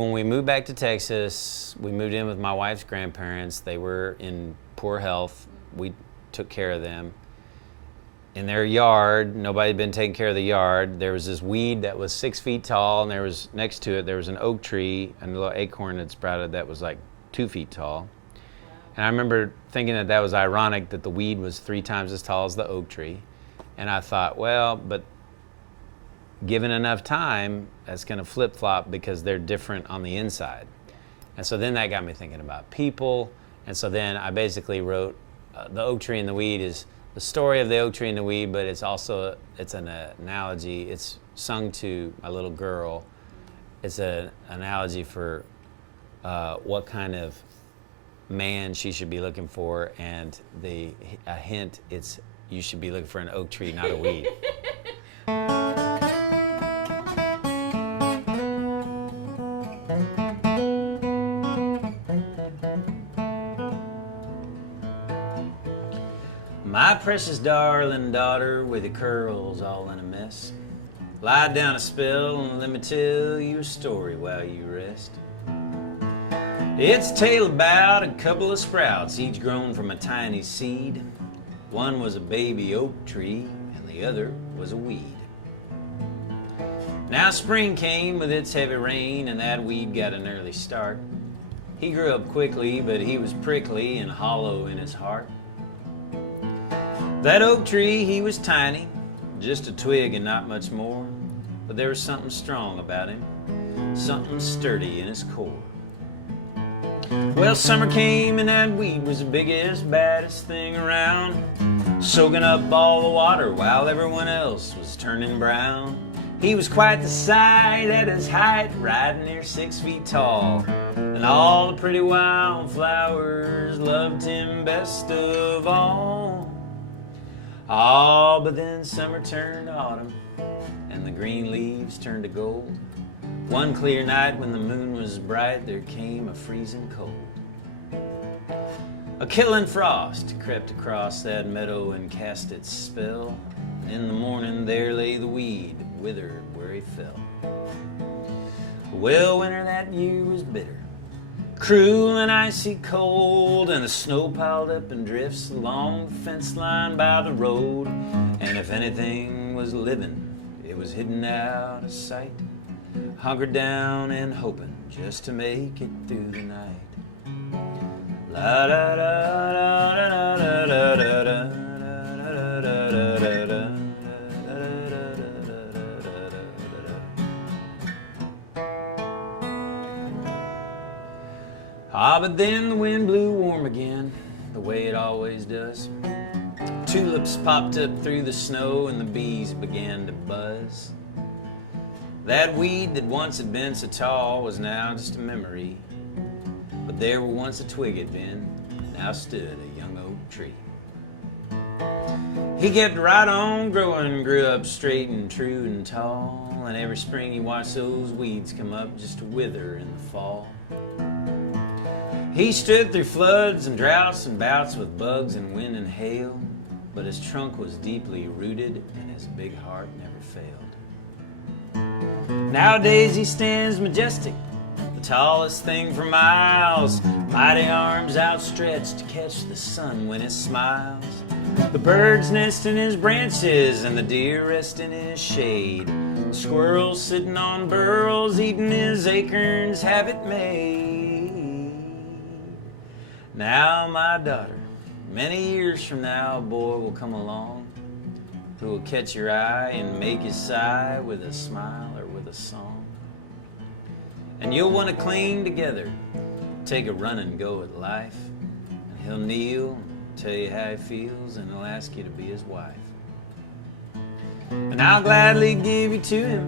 When we moved back to Texas, we moved in with my wife's grandparents. They were in poor health. We took care of them. In their yard, nobody had been taking care of the yard. There was this weed that was 6 feet tall, and there was next to it, there was an oak tree and a little acorn that sprouted that was like 2 feet tall. And I remember thinking that that was ironic that the weed was 3 times as tall as the oak tree. And I thought, well, but given enough time, that's going to flip-flop because they're different on the inside. And so then that got me thinking about people. And so then I basically wrote The Oak Tree and the Weed is the story of the oak tree and the weed, but it's also, it's an analogy. It's sung to my little girl. It's an analogy for what kind of man she should be looking for, and a hint, it's you should be looking for an oak tree, not a weed. My precious darling daughter with your curls all in a mess, lie down a spell and let me tell you a story while you rest. It's a tale about a couple of sprouts, each grown from a tiny seed. One was a baby oak tree and the other was a weed. Now spring came with its heavy rain and that weed got an early start. He grew up quickly, but he was prickly and hollow in his heart. That oak tree, he was tiny, just a twig and not much more, but there was something strong about him, something sturdy in his core. Well, summer came and that weed was the biggest, baddest thing around, soaking up all the water while everyone else was turning brown. He was quite the sight at his height, right near 6 feet tall, and all the pretty wildflowers loved him best of all. Oh, but then summer turned to autumn, and the green leaves turned to gold. One clear night when the moon was bright, there came a freezing cold. A killing frost crept across that meadow and cast its spell. In the morning there lay the weed, withered where he fell. Well, winter that year was bitter, cruel and icy cold, and the snow piled up in drifts along the fence line by the road. And if anything was living, it was hidden out of sight, hunkered down and hoping just to make it through the night. La da da da da da da da da da da da da. Ah, but then the wind blew warm again, the way it always does. Tulips popped up through the snow and the bees began to buzz. That weed that once had been so tall was now just a memory. But there where once a twig had been, now stood a young oak tree. He kept right on growing, grew up straight and true and tall, and every spring he watched those weeds come up just to wither in the fall. He stood through floods and droughts and bouts with bugs and wind and hail, but his trunk was deeply rooted and his big heart never failed. Nowadays he stands majestic, the tallest thing for miles, mighty arms outstretched to catch the sun when it smiles. The birds nest in his branches and the deer rest in his shade. The squirrels sitting on burrows eating his acorns have it made. Now, my daughter, many years from now, a boy will come along who will catch your eye and make you sigh with a smile or with a song. And you'll want to cling together, take a run and go at life, and he'll kneel, tell you how he feels, and he'll ask you to be his wife. And I'll gladly give you to him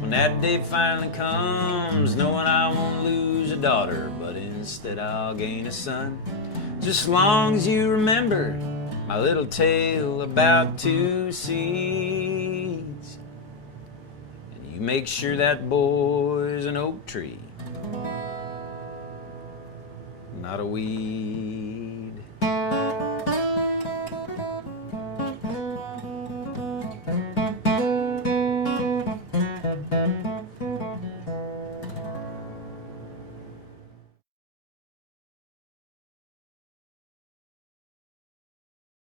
when that day finally comes, knowing I won't lose a daughter, but instead I'll gain a son. Just as long as you remember my little tale about 2 seeds, and you make sure that boy's an oak tree, not a weed.